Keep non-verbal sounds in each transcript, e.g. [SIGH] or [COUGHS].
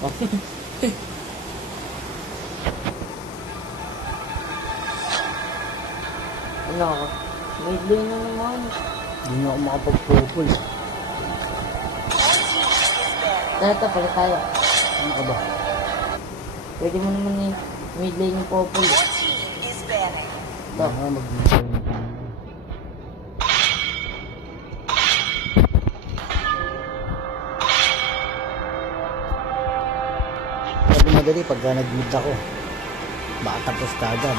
ako. ano ako? May blue na naman. Hindi na ako makapag-purple. Ito, pala tayo. Ano ka ba? Pwede mo naman eh. Mid lane yung purple. Ito. Baka mag-purple madali pagka nag-mid ako. Baka tapos ka agad.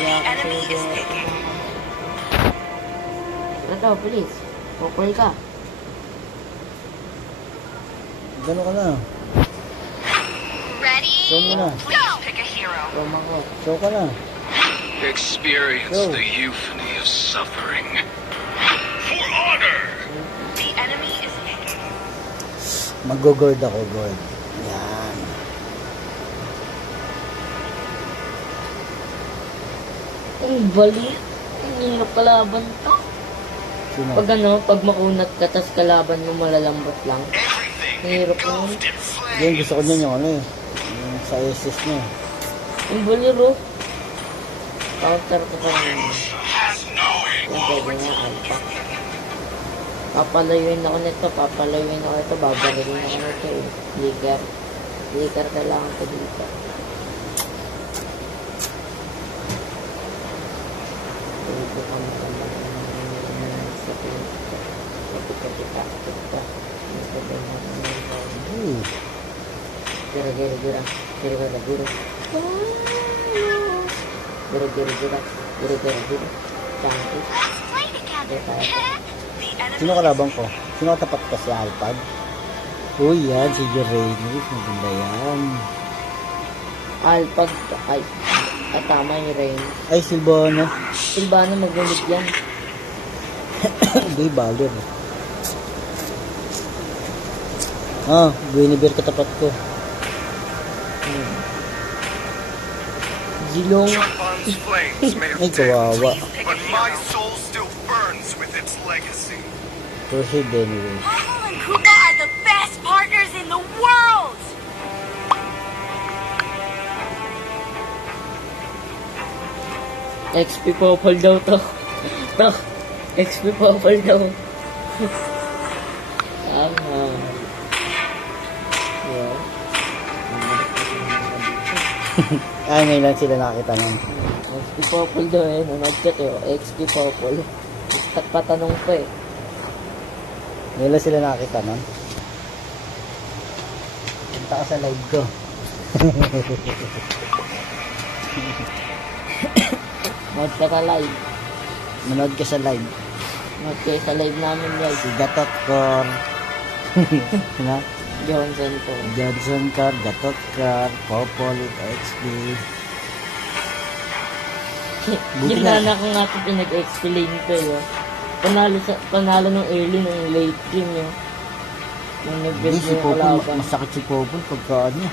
Enemy is picking. Ito, please. Purple ka. Gano'n ka na. Ready? Show mo na. Please pick a hero. Roma ko. Show ka na. Experience Go. the euphony of suffering. For honor! The enemy is picking. Mag-guard ako, guard. Ang bali. Ang hirap kalaban to. Sino? Pag ano, pag makunat ka, tas kalaban mo malalambot lang. Hirap in Yan, gusto ko niyan yung ano eh. Yung sa SS niya. Ang baliro. Counter ko pa rin. Kung pwede nga, alpha. Papalayuin ako nito, papalayuin ako ito, babarilin ako nito eh. Flicker. Flicker kailangan ko dito. Pwede ka matambak sa pinto. Kapit-kapit kapit ka. Ito ba yung mga Uy. Gira, gira, gira. Gira, gira, gira. Gira, gira, gira. Gira, gira, gira. Cantik. Let's play together. Gira tayo. The enemy Sino kalabang ko? Sino katapat ko si Alpad? Uy, yan. Si Uranus. Maganda yan. Alpag, ay, at tama yung rain. Ay, Silvana. Silvano magulit yan. [COUGHS] Hindi, baler. Ah, Guinevere katapat ko. Zilong, Chunpan's flames may Ay, [LAUGHS] have dimmed, kawawa. but my soul still burns with its legacy. Proceed anyway. Paul and Koopa are the best partners in the world. XP Popol daw to. to, XP Popol daw. Tama. Yeah. [LAUGHS] Ah, ngayon lang sila nakakita nun. XP Popol daw eh. Nanood ka to. XP Popol. At patanong pa eh. Ngayon lang sila nakakita nun. Punta ka sa live ko. [COUGHS] Nanood ka sa live. Manood ka sa live. Nanood kayo sa live namin guys. Si Gatot Cor. [LAUGHS] na? Johnson to. Johnson Cor, Gatot Cor, Popol, XP. [LAUGHS] Buti na- Ginana ko nga ito pinag-explain ko yun. Panalo, sa, panalo ng early ng late game yun. Nung nag-build si yung Popol, kalaban. masakit si Popol pagka ano.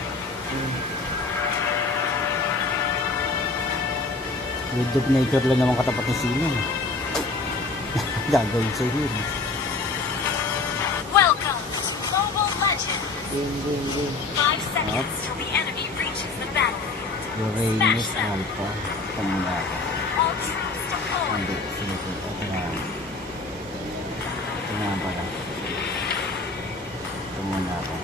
Good of nature lang naman katapat ni Sino. [LAUGHS] Gagawin sa iyo. Game, game, game. Five seconds till the enemy reaches the battlefield. Uranus Alpha. Pamula. All troops deployed. Hindi, sige po. Ito na. Ito na pala. Ito muna ako.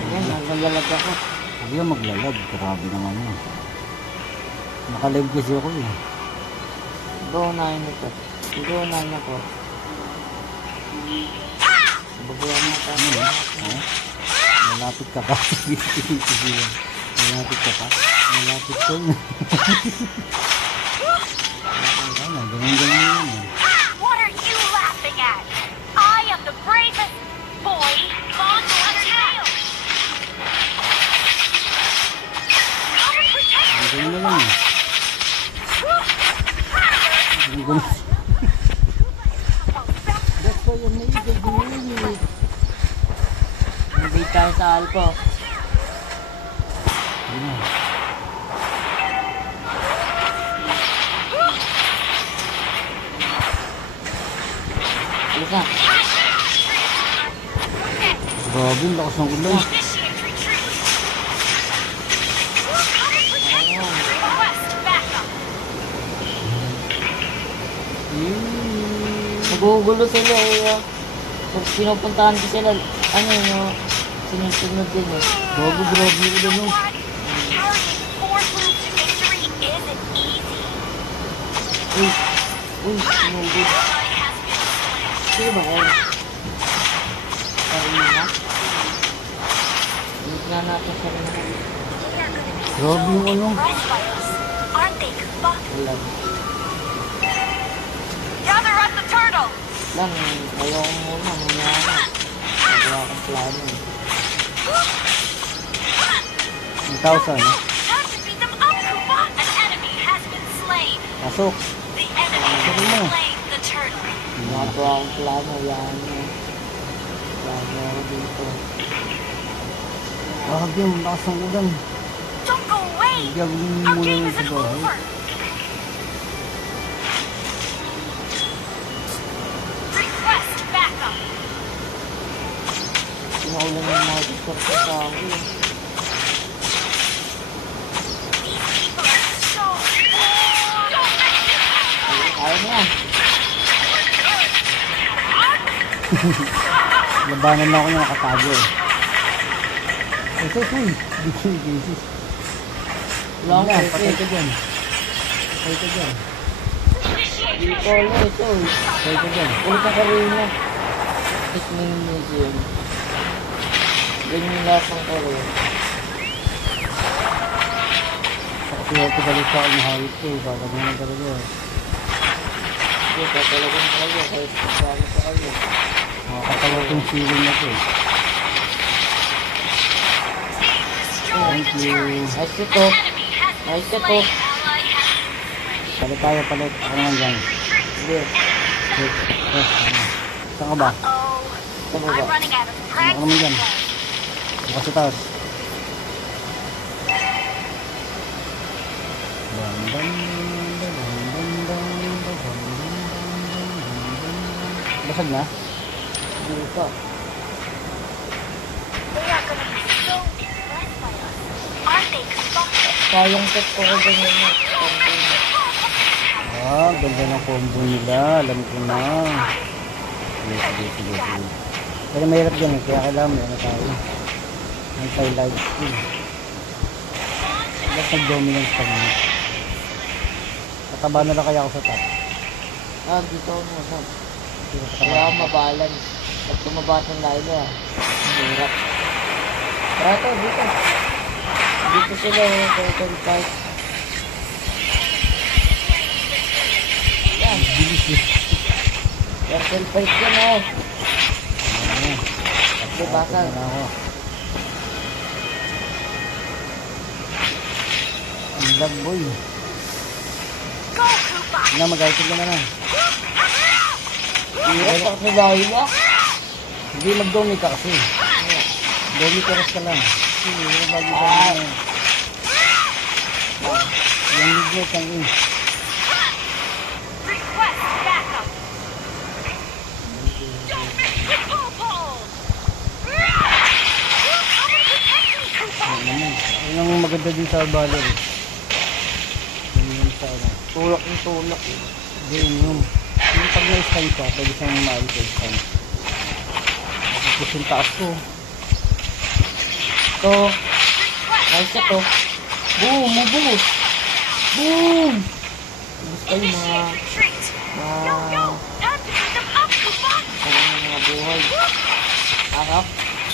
Ayan, naglalag ako. Huwag yung maglalag. Grabe naman yun. Nakalive kasi ako eh. Go na yun ito. Go na yun ako. Babuyan mo ka. Ano? Ha? Malapit ka pa. [LAUGHS] Malapit ka pa. Malapit ka [LAUGHS] yun. Hindi tayo sa Alpo. Yun na. Isa. Grabe, lakas ng ulan. Nagugulo sila eh. ah. Pag pinupuntahan ko sila, ano yun, Sinusunod din eh. Gogo, grabe yung ulan oh. Uy, uy, sinugod. Sino ba yan? Karina? Hindi nga natin sa rin. Grabe yung ano. Ulan. The turtle! Lang, ayaw mo na. Wala akong plano eh. 1,000. Pasok. Pasok mo. Mga brown flag, hayaan mo. Flag mo dito. Grabe, malakas ang ulan. Don't go away! Our game isn't over! Nakaulan yung mga dito sa tao. Ayaw mo. Labanan na ako ng katago eh. Ito, ito. Dito yung cases. Wala ko. Patay ka dyan. Patay ka dyan. Dito, ito. Patay ka dyan. Ulit na karina. Ito na yung museum. Ganyan na akong karo. Kasi ako balik sa mahal ito. Baka mo na talaga. Hindi, tatalagan talaga. Kahit kasama sa kayo. Makakatawa itong feeling na ito. Thank you. Nice ito. Nice ito. Palit tayo, palit. Ako naman dyan. Hindi. Saan ka ba? Saan ka ba? Ako naman dyan. Bukas sa taas. Bam, bam, bam, bam, bam, bam, bam, bam. Basag na? Hindi pa. Sayang pet ko ko ganyan yung combo niya. Ah, ganda ng combo nila. Alam ko na. Sige, sige, sige. Pero mahirap ganyan. Kaya kailangan meron tayo anti-light in dapat nag-dominance pa naman kataba na lang kaya ako sa top. Ah dito ako mo sab wala akong mabalance pag tumabas ang ah. layo niya hirap tara to dito. Dito sila yung total part yan. Bilis eh total part yan oh. Dibasan. Dibasan. Vlog boy. Na magaytid ka na na. Hirap ka kasi dahil ah. Hindi mag-domi ka kasi. Domi ka ka lang. Hindi mo bago ka na. Yung ligno kang in. Ang maganda din sa baler eh. Tulak yung tulak. Ganyan. Yung pag na-sky pa, pag isang mahal ko sky. Tapos yung taas ko. Ito. Ayos na to. Boom! Mabus! Boom! Mabus kayo mga... Mga... Mga mga buhay. Akap.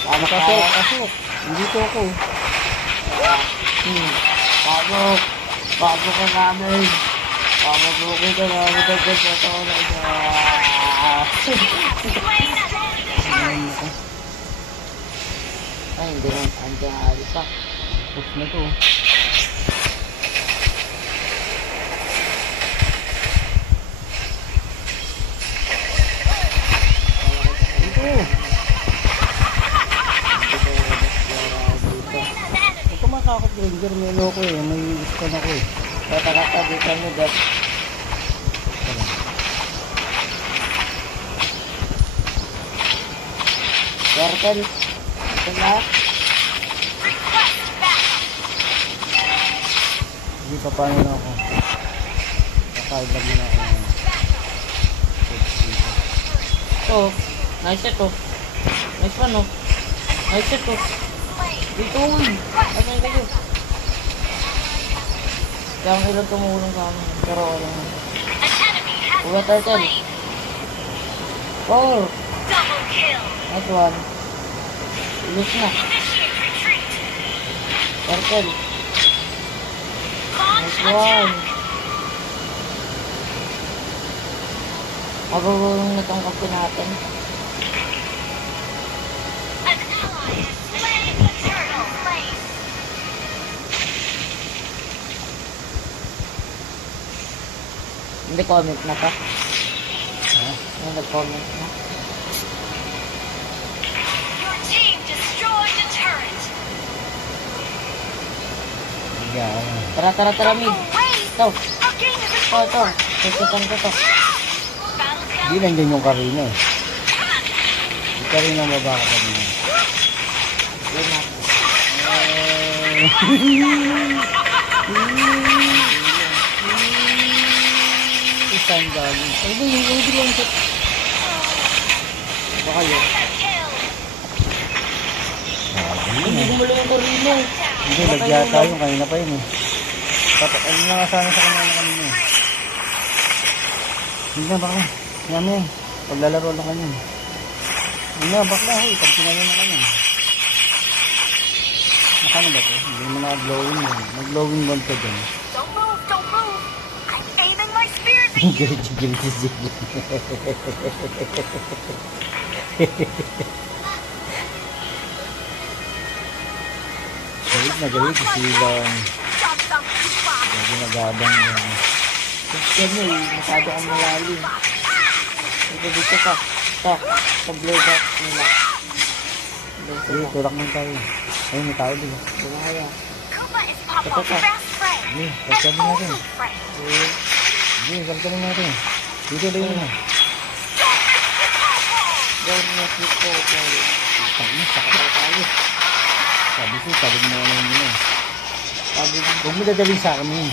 Nakasok, nakasok. Dito ako. Hmm. Pasok. Pasok ka namin. Pamabukin ko na ako dagdag na ako na isa. Ay, hindi lang. Ang dahil pa. Off na to. Kumakakot Ranger, may loko eh, may gusto na ko eh. Tatakata dito mo, dahil Turtle. Ito na. Diba? Hindi pa paano na ako. Nakailag mo na ako. Ito. Nice ito. Nice pa no. Oh. Nice ito. Dito mo. Ano yung kayo? Kaya ang ilag tumulong sa amin. Pero wala na. Uwa turtle. Power. Double kill. Nice one. Ilis na. Launch Nice one. Magulong na tong kape natin. Hindi comment na to. Ha? May nag-comment na. Ako. Tara, tara, tara. Great. Ito. Is Ito, ito. Susukan ko to. Hindi nandiyan yung Karina eh. Yung Karina baba ka pa niya. Yun na. Isang galing. Ba yung yung yung shot? Baka yun. Hindi gumulo yung Corino. Hindi, nagyata yung kanina pa yun eh. Tapos, ano na nga sana sa kanina na kanina eh. Hindi na, bakla. Yan. Paglalaro lang kanyan. Hindi na, bakla. Hoy, pag sinaya na kanyan. Nakano ba to? Hindi mo na-glowing yun. Nag-glowing bond ka dyan. Don't move, don't move. I'm aiming my spear at Galit si galit si Galit na galit si. Fuck. Lagi nagabang yan. Yan mo. Masyado kang malalim. Dito, dito ka. Ito. Sa blue box nila. Dito ka. tulak lang tayo. Ayun, may tao is Papa's Ito ka. And kalkalin natin. Sige, kalkalin natin. Dito lang yun. Don't with Coco. Tang na, sakit. Tayo tayo. Sabi ko, sabi mo ano yun yun. Sabi mo. Huwag mo dadalhin sa akin yun.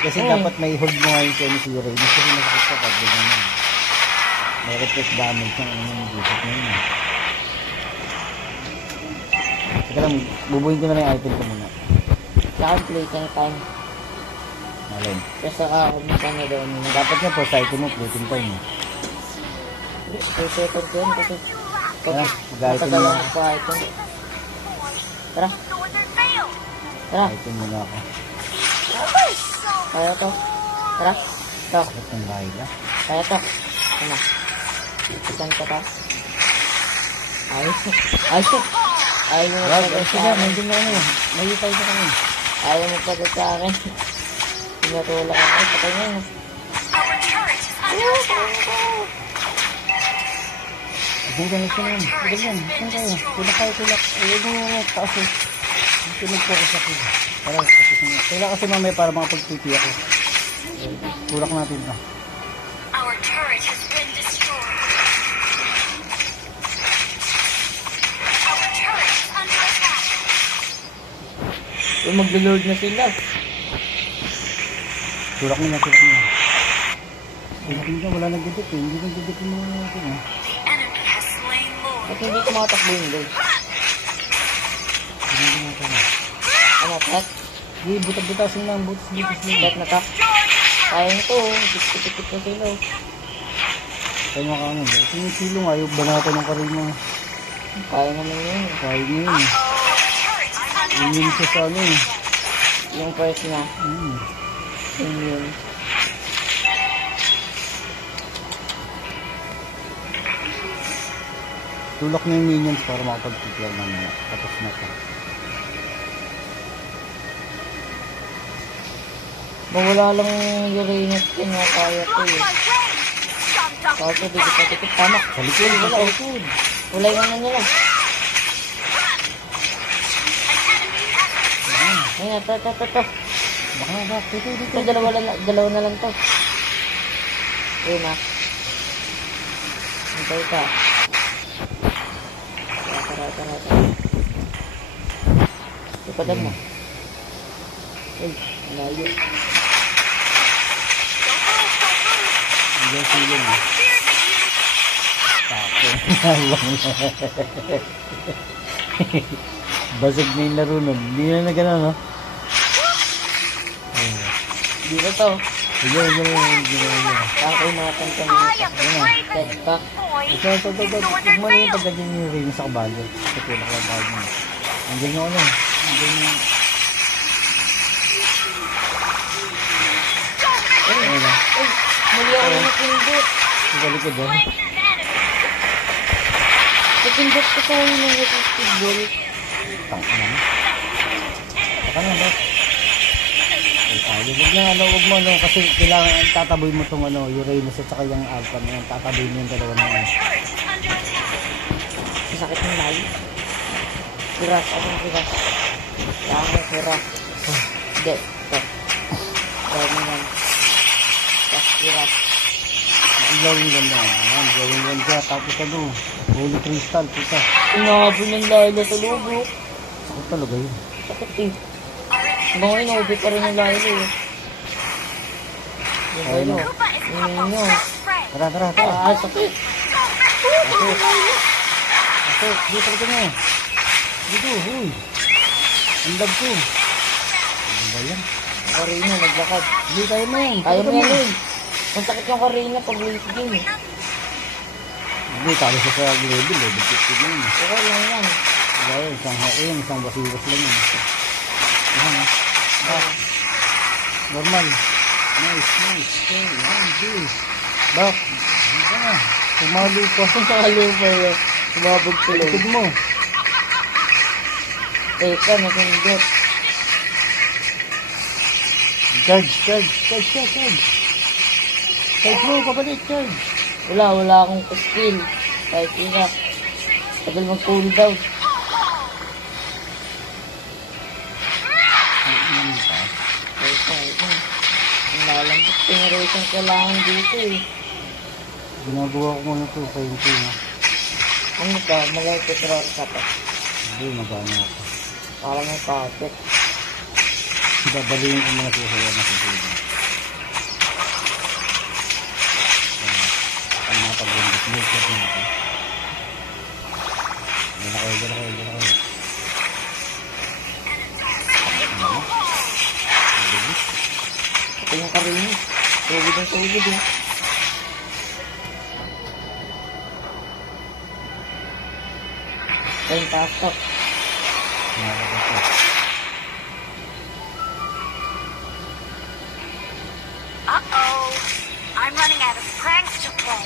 Kasi Oo. dapat may hold mo ngayon kay si Ray. Mas kasi masakit ka pag ganyan yun. May reflex damage ng ano yung gusot na yun. eh. Teka lang, bubuhin ko na lang yung item ko muna. Sa akin, play time. Alin. Kasi ah, minsan na daw nila. Dapat nga po sa item mo, floating time. eh. Ko yun kasi Tara, mag-item matagal muna. ako pa ito. Tara, tara. Item muna ako. Kaya to. Tara. Ito. Sakit ng bahay ka. Kaya to. Ano? Isan ko to. Ayos. Ayos. Ayaw mo Wag, pa ay sa akin. nandiyan na ano. May tayo sa kanya. Ayaw mo pa sa akin. Pinatulak ako. Ay, patay na yun. Our turret is under attack. Diyan ka nito yun. Diyan yan. Diyan tayo. Tulak tayo, tulak. Ayun mo yung taas eh. Tulak ko sa akin. Para tapos na. Tulak kasi mamaya para makapagtuti ako. Tulak natin ito. Our turret has been destroyed. Our turret is under attack. Yung maglo-load na sila. Tulak mo na, tulak mo na. Tulak mo na, wala nang gudit eh. Hindi nang gudit yung mga natin eh. Ba't hindi tumatakbo yung load? Hindi na na. Ano, pet? Hindi, butas-butasin lang. Butas-butas lang. Na. Destroyed the Kaya nito. Tikit-tikit na sila. Kaya mga kaano. Ito yung silong ayaw banatan ng karima. Kaya naman yun. Kaya niya yun. Under Yun yun sa ano eh. Yung first niya. Hmm. Yun yun. Tulak na yung minions para makapag-tutual mamaya. Tapos na to. Mawala lang yung Uranus skin na kaya ko eh. Kaso dikit na dikit. Tama. Sa likod, Wala. Wala yung ano nila. An enemy has Ayun, ito, ito, ito, ito. Baka na, dito, dito. Ito, dalawa, na, dalawa na lang to. Ayun na. Ito, ito. Tara, tara, tara, tara. Ipadan mo. Uy, layo. Hanggang silong. eh. Basag na yung nun. Hindi na na gano'n, no? Di ba to? Sige, sige, sige, am the bravest Tektak. boy Ito, ito, ito, ito. Huwag mo na yung pagdagyan yung ring sa kabalo. Sa tulak ng bag mo. Andiyan yung ano. Andiyan yung... Ayun na. Uy, mali ako napindot. Sa likod, oh. Napindot ko sa yun ng basketball. Tang ina mo. Baka na, bak. Tayo. Huwag na, ano, huwag mo, ano, kasi kailangan tataboy mo tong, ano, Uranus at saka yung Alpha na yan. Tataboy mo yung dalawa na yan. Masakit ng layo. Kiras, akong kiras. Akong kiras. Hindi, ito. Dahil naman. Tapos kiras. Ang glowing ganda. Ayan, glowing ganda. Tapos ano, holy crystal, puta. Inabi ng layo sa lubok. Sakit talaga yun. Sakit eh. Hanggang ngayon, naubi pa rin yung layo eh. Ayun layo. na. Koopa is Yun Coco's yun. best friend. Tara, tara, tara. Ah, sakit. Pasok, dito ka na. Dito, huy. Ang love ko. Ano ba yan? Karina, naglakad. Hindi tayo na yan. Kaya mo yan eh. Ang sakit yung karina pag late game eh. Hindi, talo siya sa level. Level 50 na yun. Okay lang yan. Kaya isang yun, isang basiwas lang yun. Ayan. Back. Normal. Nice, nice. Okay, one, two. Back. Ka na. Tumalo pa. Salo pa yun. Sumabog sa loob. Likod mo. Teka, nasundot. Charge, charge, charge, charge, charge. Charge mo, pabalik, charge. Wala, wala akong skill. Kahit ina. Tagal mag-cooldown. Ang Teka, ito. Ang lalambot. Generation kailangan dito eh. Ginagawa ko muna ito, painting. ah. Ano ka? Magay ko sa kapat. Hindi, magana ako. Para may kapit. Babaliin ko muna siya sa na susunod. Ang mga pag-bundok mo. Diyan na kayo, diyan na kayo, diyan na kayo. Ano mo? Bilis. Ito yung karina. Ang tugod eh. Ito yung pasok. Uh-oh. I'm running out of pranks to play.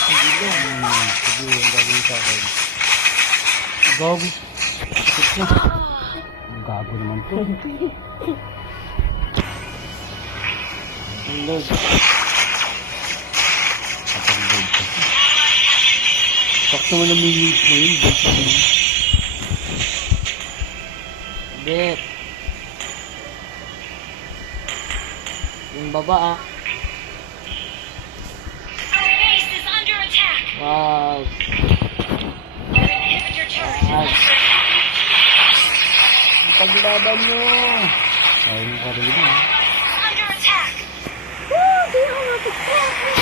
Hmm, sige, ang gagawin sa akin. Gago. Gago naman to. [LAUGHS] Ka. Sakto mo na minute mo yun. Best mo yun. Bet. Yung baba ah. Wow. Is Ang paglaban nyo. Sayang ka rin ah. help [LAUGHS] me.